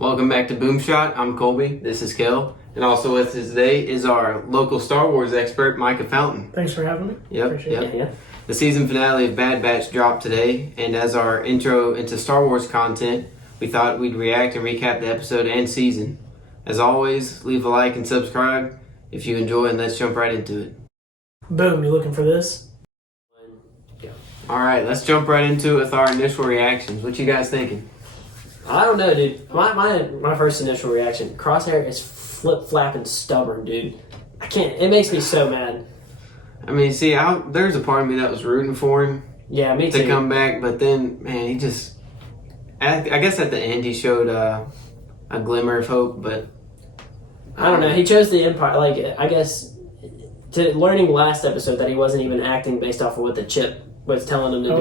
Welcome back to Boomshot. I'm Colby. This is Kel. And also with us today is our local Star Wars expert, Micah Fountain. Thanks for having me. Yep. Yeah. The season finale of Bad Batch dropped today, and as our intro into Star Wars content, we thought we'd react and recap the episode and season. As always, leave a like and subscribe if you enjoy, and let's jump right into it. Boom, you looking for this? Alright, let's jump right into it with our initial reactions. What you guys thinking? I don't know, dude. My first initial reaction, Crosshair is flip-flapping stubborn, dude. I can't. It makes me so mad. I mean, see, there's a part of me that was rooting for him Yeah, me too. to come back, but then, man, he just... I guess at the end he showed a glimmer of hope, but... I don't know. He chose the Empire. Like, I guess, learning last episode that he wasn't even acting based off of what the chip was telling him to do.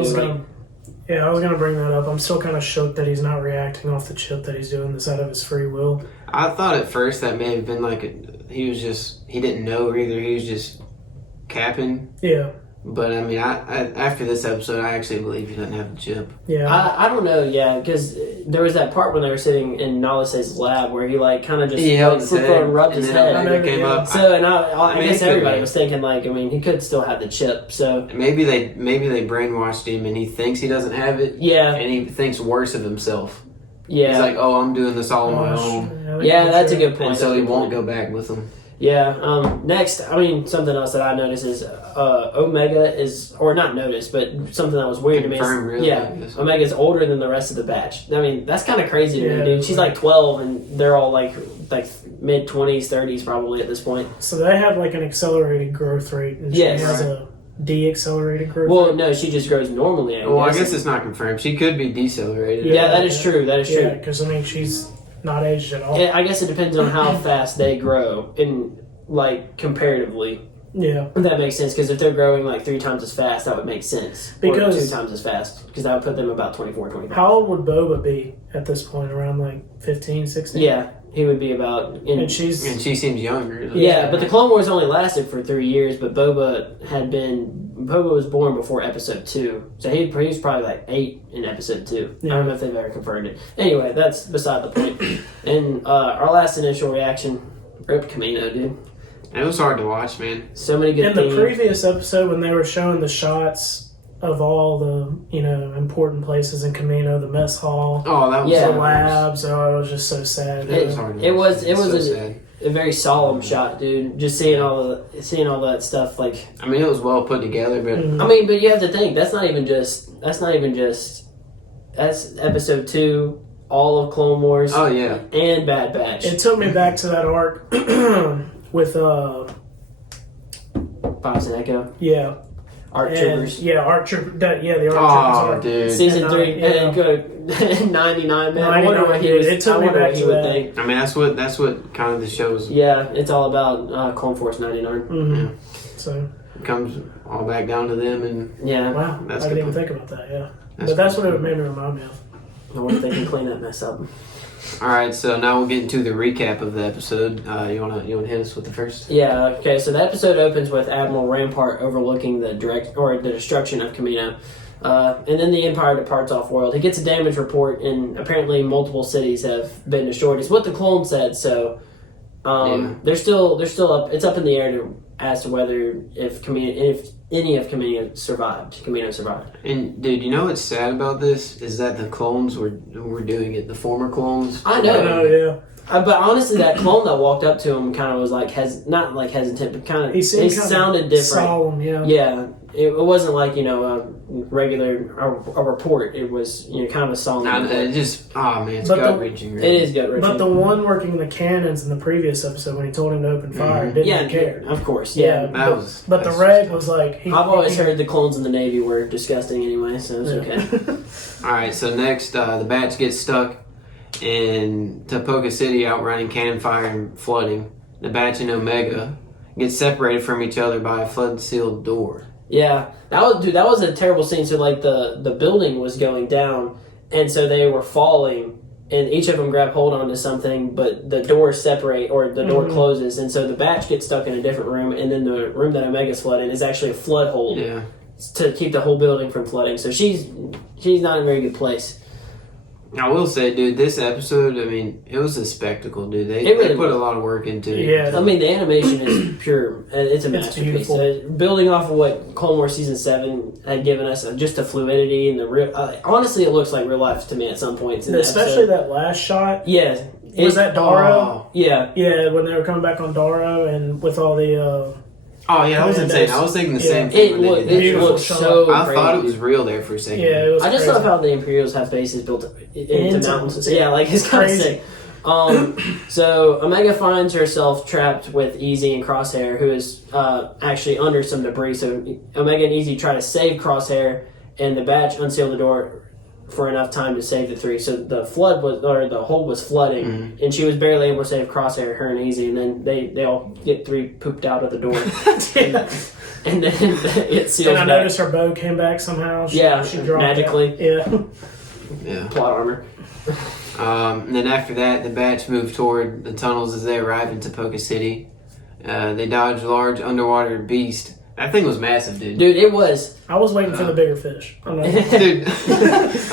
I was gonna bring that up. I'm still kind of shook that he's not reacting off the chip, that he's doing this out of his free will. I thought at first that may have been like he didn't know either. He was just capping. Yeah. But I mean, I after this episode, I actually believe he doesn't have the chip. Yeah. I don't know, because there was that part when they were sitting in Nalice's lab where he like kind of just held his head and rubbed his head. And then came up. So I guess everybody be. was thinking like, I mean, he could still have the chip. So Maybe they brainwashed him and he thinks he doesn't have it. yeah, And he thinks worse of himself. yeah. He's like, oh, I'm doing this all on my own. Yeah, that's a good point. And so he won't go back with them. Yeah. Next, I mean, something else that I noticed is Omega is, or not noticed, but something that was weird Confirmed, to me. really, Yeah, I guess. Omega's older than the rest of the batch. I mean, that's kind of crazy to Yeah, me, dude. She's like 12, and they're all like mid 20s, 30s probably at this point. So they have like an accelerated growth rate, and she Yes. has a de-accelerated growth Well, rate. no, she just grows normally. I guess it's not confirmed. She could be decelerated. Yeah, that is true. That is true. Yeah, because I mean she's not aged at all. I guess it depends on how fast they grow, in like comparatively. Yeah. If that makes sense, because if they're growing like 3 times as fast, that would make sense. Because- or 2 times as fast, because that would put them about 24, 25. How old would Boba be at this point? Around like 15, 16? Yeah, he would be about. And she's... And she seems younger. Yeah, but the Clone Wars only lasted for 3 years, but Boba was born before Episode 2, so he was probably like 8 in Episode 2. Yeah. I don't know if they've ever confirmed it. Anyway, that's beside the point. And our last initial reaction, rip Camino, dude. It was hard to watch, man. So many good In themes. the previous episode, when they were showing the shots of all the, important places in Camino, the mess hall, Oh, that was Yeah. the so labs, it was just so sad. It was hard to It watch. was So sad. a very solemn shot, dude. Just seeing all that stuff, like. I mean, it was well put together, but Mhm. I mean, but you have to think that's Episode 2, all of Clone Wars, oh yeah, and Bad Batch. It took me back to that arc with Fox and Echo, yeah, Arc and, Troopers, yeah, Arc Trooper, the Arc Troopers oh arc. dude. Season and, 3, yeah. and go 99. Man, I wonder what he 99, was. it took I me wonder back what he to would that. think. I mean, that's what kind of the show's Yeah, it's all about Clone Force 99. Mhm. Yeah. So comes all back down to them, and Yeah, wow, That's I good didn't even point. think about that. Yeah, That's but that's good what it point. made me remind me of. I wonder if they can clean that mess up. all right. So now we'll get into the recap of the episode. You wanna hit us with the first? Yeah, okay, so the episode opens with Admiral Rampart overlooking the destruction of Camino. And then the Empire departs off-world. He gets a damage report, and apparently multiple cities have been destroyed. It's what the clone said, so they're still up. It's up in the air as to whether if any of Camino survived. And dude, you know what's sad about this is that the clones were doing it. The former clones. I know. Oh yeah, But honestly, that clone that walked up to him kind of was like, not like hesitant, but kind of, he seemed it kind sounded of different. solemn. Yeah, Yeah, it wasn't like, a regular a report. It was, kind of a solemn report. It just it's But gut wrenching. It is gut wrenching. but the one working the cannons in the previous episode when he told him to open fire Mhm. didn't care. of course, Yeah, yeah. but the Reg was like, I've always heard the clones in the Navy were disgusting anyway, so it's okay. All right, so next, the Batch gets stuck in Tapoka City, outrunning cannon fire and flooding. The Batch and Omega get separated from each other by a flood-sealed door. Yeah, that was a terrible scene. So like the building was going down, and so they were falling, and each of them grab hold onto something, but the doors separate, or the door closes, and so the Batch gets stuck in a different room, and then the room that Omega's flood in is actually a flood hold. Yeah. To keep the whole building from flooding. So she's not in a very good place. I will say, dude, this episode, I mean, it was a spectacle, dude. They really put was. a lot of work into it. Yeah. I mean, the animation is pure. It's a masterpiece. beautiful. Building off of what Clone Wars Season 7 had given us, just the fluidity and the real... honestly, it looks like real life to me at some points. In Especially that last shot. Yeah. Was that Daro? Oh, Yeah. Yeah, when they were coming back on Daro and with all the... oh yeah, I was insane. I was thinking the same thing. It when they did that. looks Beautiful so I crazy. thought it was real there for a second. Yeah, it was I just crazy. love how the Imperials have bases built into Into mountains. them. Yeah, like it's kind of Crazy. sick. So Omega finds herself trapped with Easy and Crosshair, who is actually under some debris. So Omega and Easy try to save Crosshair, and the Batch unseal the door for enough time to save the three. So the hole was flooding, and she was barely able to save Crosshair, her and Easy, and then they all get three pooped out of the door. And then it seals And I back. noticed her bow came back somehow. She dropped magically. it. Yeah. Yeah. Plot armor. And then after that, the Batch moved toward the tunnels as they arrived in Tapoka City. They dodged a large underwater beast. That thing was massive, dude. Dude, it was. I was waiting for the bigger fish. I'm not- Dude,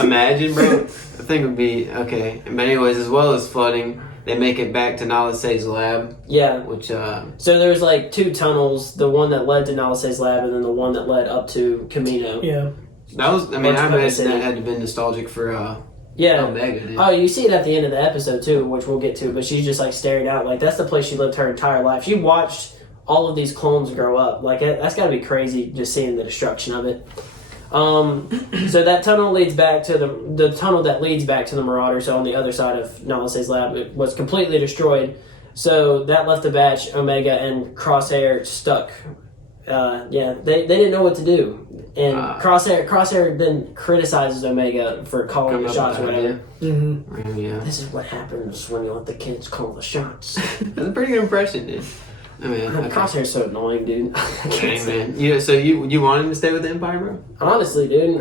imagine, bro. The thing would be okay. But anyways, as well as flooding, they make it back to Nala Se's lab, Yeah. which So there's like two tunnels, the one that led to Nalase's lab and then the one that led up to Camino. yeah. that was. I mean, Or I Tapoka imagine City. that had to been nostalgic for Yeah. Omega, dude. Oh, you see it at the end of the episode too, which we'll get to, but she's just like staring out. Like that's the place she lived her entire life. She watched all of these clones grow up. Like that's gotta be crazy just seeing the destruction of it. So that tunnel leads back to the tunnel that leads back to the Marauder. So on the other side of Nalase's lab, it was completely destroyed. So that left the Batch, Omega, and Crosshair stuck. They didn't know what to do, and Crosshair then criticizes Omega for calling the shots or whatever. Mm-hmm. Yeah, This is what happens when you let the kids call the shots. that's a pretty good impression, dude. I mean, okay. Crosshair's so annoying, dude. I can't Hey, stand man. You, so you want him to stay with the Empire, bro? Honestly, dude,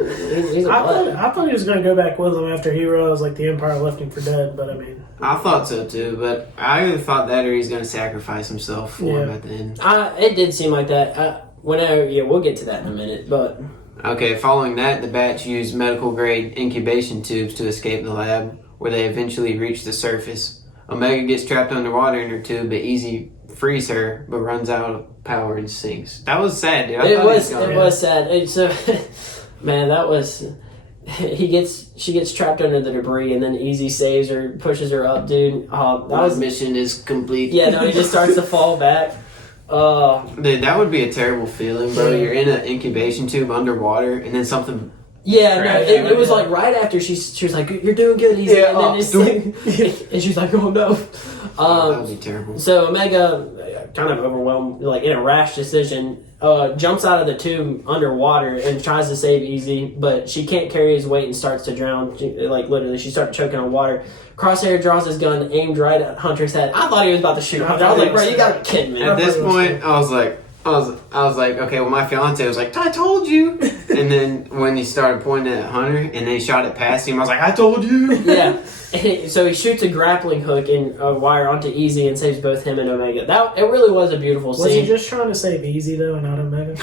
he's a butt. I thought he was going to go back with them after he realized like the Empire left him for dead. But I mean, I thought so too, but I either thought that or he's going to sacrifice himself for him at the end. It did seem like that. We'll get to that in a minute, but Okay, following that, the Batch used medical grade incubation tubes to escape the lab, where they eventually reach the surface. Omega gets trapped underwater in her tube, but Easy frees her, but runs out of power and sinks. That was sad, dude. it was sad. Man, that was. She gets trapped under the debris, and then Easy saves her, pushes her up, dude. That mission is complete. Yeah, no, he just starts to fall back. Dude, that would be a terrible feeling, bro. You're in an incubation tube underwater, and then something. Yeah, no, Right. it was like right after she was like, "You're doing good, Easy," Yeah, and then it's like, and she's like, "Oh no." That would be terrible. So Omega, kind of overwhelmed, like in a rash decision, jumps out of the tube underwater and tries to save Easy, but she can't carry his weight and starts to drown. She starts choking on water. Crosshair draws his gun, aimed right at Hunter's head. I thought he was about to shoot Hunter. I was like, bro, you gotta be kidding me. At this point, I was like, okay, well, my fiance was like, I told you. And then when he started pointing at Hunter and then he shot it past him, I was like, I told you. Yeah. So he shoots a grappling hook and a wire onto Easy and saves both him and Omega. It really was a beautiful scene. was he just trying to save Easy though, and not Omega?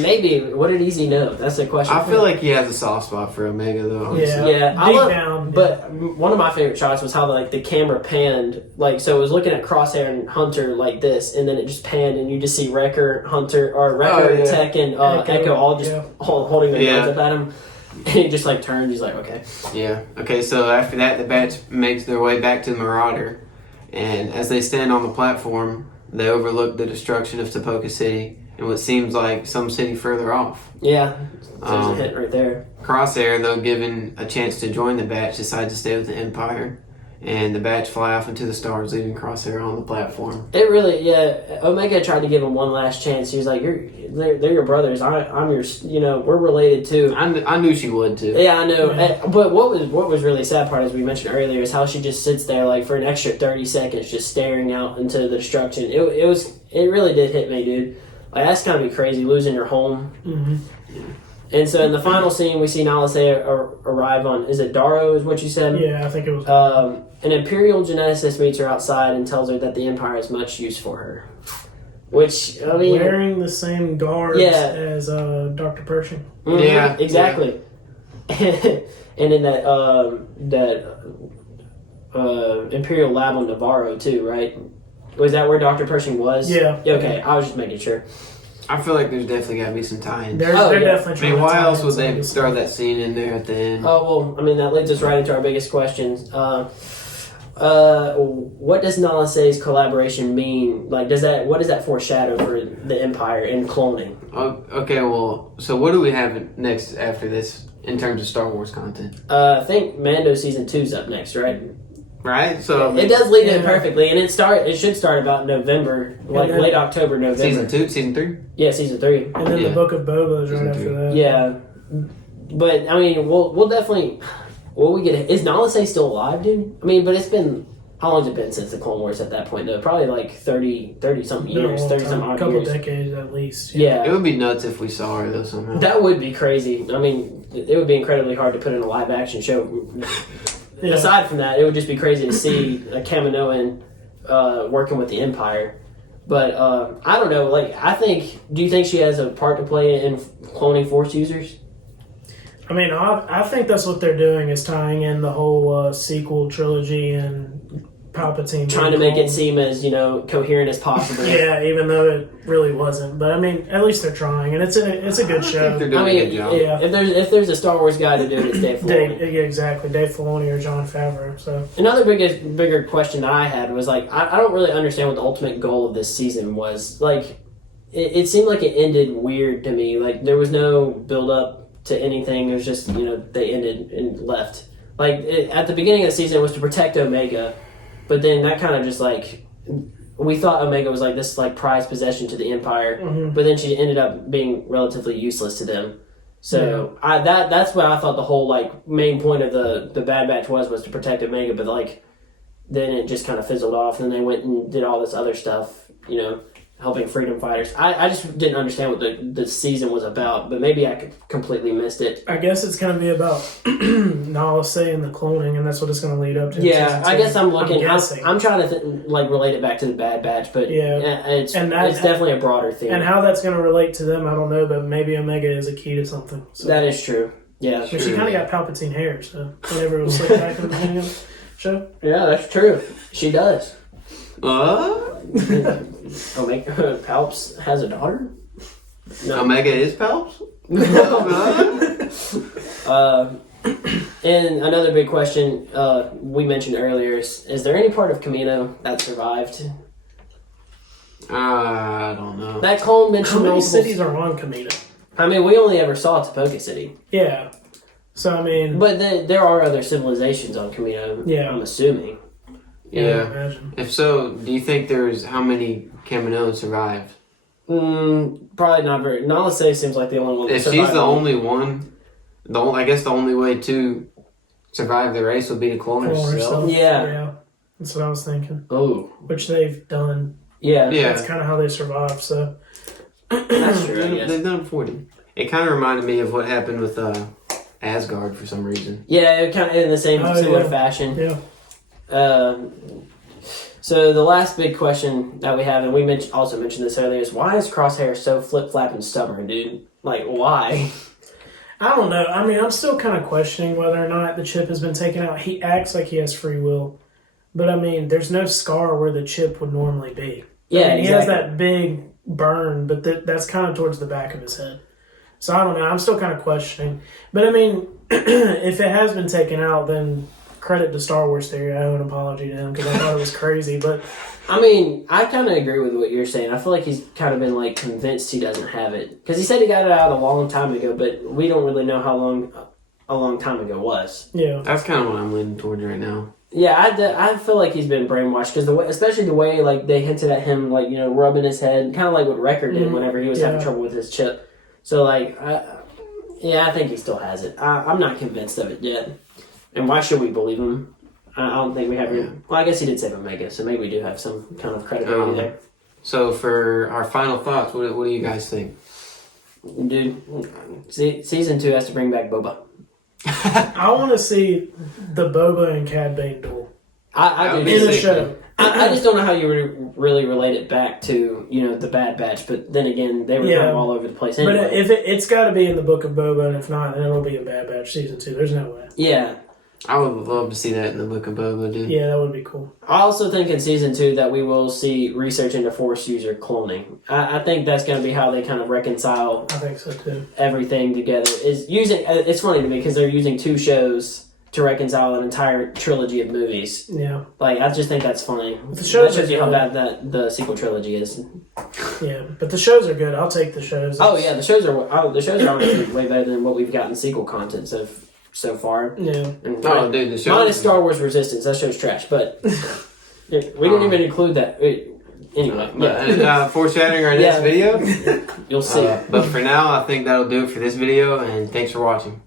Maybe. What did Easy know? That's the question. I feel like he has a soft spot for Omega, though. Honestly. Yeah, I deep love, down. but one of my favorite shots was how the camera panned, so it was looking at Crosshair and Hunter like this, and then it just panned, and you just see Wrecker, Tech, and Echo all just holding their guns up at him, and he just turns. He's like, okay, Yeah. Okay, so after that, the Batch makes their way back to the Marauder, and as they stand on the platform, they overlook the destruction of Tapoka City and what seems like some city further off. yeah, there's a hit right there. Crosshair, though given a chance to join the Batch, decides to stay with the Empire, and the Batch fly off into the stars, leaving Crosshair on the platform. It really, Omega tried to give him one last chance. He was like, they're your brothers. I'm your, we're related too. I knew she would too. Yeah, I know. But what was really sad part, as we mentioned earlier, is how she just sits there for an extra 30 seconds, just staring out into the destruction. It really did hit me, dude. That's gotta be crazy, losing your home. Mm-hmm. And so in the final scene, we see Nalase arrive on. Is it Daro? Is what you said? Yeah, I think it was. An Imperial geneticist meets her outside and tells her that the Empire has much use for her. Which, I mean, wearing the same guards as Dr. Pershing. Mm-hmm, Yeah, exactly. and in that Imperial Lab on Navarro too, right? Was that where Dr. Pershing was? Yeah. Okay, I was just making sure. I feel like there's definitely got to be some tie-ins. They're yeah. definitely I trying mean, to why tie else in would some of they this throw stuff. that scene in there at the end? Oh, well, I mean, that leads us right into our biggest questions. What does Nala Se's collaboration mean? Like, what does that foreshadow for the Empire in cloning? Oh, okay, well, so what do we have next after this in terms of Star Wars content? I think Mando Season 2's up next, right? Right? So It does lead in perfectly, and it should start about November, like late October, November. Season 2, Season 3? Yeah, Season 3. And then the Book of Boba is right after Season that. Yeah. But, I mean, we'll definitely... Will we get... Is Nala Se still alive, dude? I mean, but it's been... How long has it been since the Clone Wars at that point, though? Probably like 30-something years. 30-something a odd couple years. decades at least. Yeah. It would be nuts if we saw her, though, somehow. That would be crazy. I mean, it would be incredibly hard to put in a live-action show. Yeah. Aside from that, it would just be crazy to see a Kaminoan working with the Empire. But I don't know. Like, do you think she has a part to play in cloning Force users? I mean, I think that's what they're doing is tying in the whole sequel trilogy and Palpatine. Trying to make it seem as, coherent as possible. Yeah, even though it really wasn't. But I mean, at least they're trying, and it's a good show. They're doing a good job. Yeah. If there's a Star Wars guy to do it, it's Dave Filoni. Yeah, exactly. Dave Filoni or Jon Favreau. So Another bigger question that I had was like, I don't really understand what the ultimate goal of this season was. Like, it seemed like it ended weird to me. Like, there was no build up to anything. It was just, they ended and left. Like, at the beginning of the season, it was to protect Omega, but then that kind of just like, we thought Omega was like this like prized possession to the Empire, but then she ended up being relatively useless to them. So that's what I thought the whole like main point of the Bad Batch was to protect Omega, but like then it just kind of fizzled off, and then they went and did all this other stuff, helping freedom fighters. I just didn't understand what the season was about, but maybe I completely missed it. I guess it's going to be about Nala Se and the cloning, and that's what it's going to lead up to. Yeah, I guess I'm looking. guessing. I'm trying to relate it back to the Bad Batch, but it's definitely a broader theme. And how that's going to relate to them, I don't know, but maybe Omega is a key to something. So. That is true. Yeah, but she kind of got Palpatine hair, so whenever it was slicked back in the beginning of the show. Yeah, that's true. She does. Omega Palps has a daughter? No. Omega is Palps? And another big question we mentioned earlier is there any part of Camino that survived? I don't know. That clone mentioned How many multiple cities are on Camino? I mean, we only ever saw Tapoka City. Yeah. So, I mean... But there are other civilizations on Camino, I'm assuming. Yeah. Imagine. If so, do you think there's how many Kaminoans survived? Probably not very. Nala Se seems like the only one. If she's the only one, I guess the only way to survive the race would be to clone herself. Yeah. That's what I was thinking. Oh. Which they've done. Yeah. That's kind of how they survive, so... That's true, I guess. They've done 40. It kind of reminded me of what happened with Asgard for some reason. Yeah, it kind of in the similar fashion. Yeah. So the last big question that we have, and we also mentioned this earlier, is why is Crosshair so flip-flap and stubborn, dude? Like, why? I don't know. I mean, I'm still kind of questioning whether or not the chip has been taken out. He acts like he has free will. But, I mean, there's no scar where the chip would normally be. Yeah, I mean, exactly. He has that big burn, but that's kind of towards the back of his head. So, I don't know. I'm still kind of questioning. But, I mean, if it has been taken out, then... credit to Star Wars Theory. I owe an apology to him because I thought it was crazy. But I mean, I kind of agree with what you're saying. I feel like he's kind of been like convinced he doesn't have it because he said he got it out a long time ago, but we don't really know how long a long time ago was. Yeah, that's kind of what I'm leaning towards right now. Yeah, I feel like he's been brainwashed because especially the way like they hinted at him like rubbing his head, kind of like what Wrecker did whenever he was having trouble with his chip. So like, I think he still has it. I'm not convinced of it yet. And why should we believe him? I don't think we have... Well, I guess he did save Omega, so maybe we do have some kind of credibility there. So for our final thoughts, what do you guys think? Dude, season 2 has to bring back Boba. I want to see the Boba and Cad Bane duel. I do in the show. I just don't know how you really relate it back to, the Bad Batch. But then again, they were kind of all over the place anyway. But if it's got to be in the Book of Boba, and if not, then it'll be in Bad Batch Season 2. There's no way. Yeah. I would love to see that in the Book of Boba, dude. Yeah, that would be cool. I also think in Season 2 that we will see research into Force user cloning. I think that's going to be how they kind of reconcile I think so, too. everything together. It's funny to me because they're using 2 shows to reconcile an entire trilogy of movies. Yeah. Like, I just think that's funny. The shows that shows you are how good. bad the sequel trilogy is. Yeah, but the shows are good. I'll take the shows. Oh yeah, the shows are honestly way better than what we've gotten sequel content so far. Yeah. And Oh, dude, the show. minus Star Wars Resistance, that show's trash. But we didn't even include that. Anyway, Foreshadowing our next video. You'll see. But for now, I think that'll do it for this video, and thanks for watching.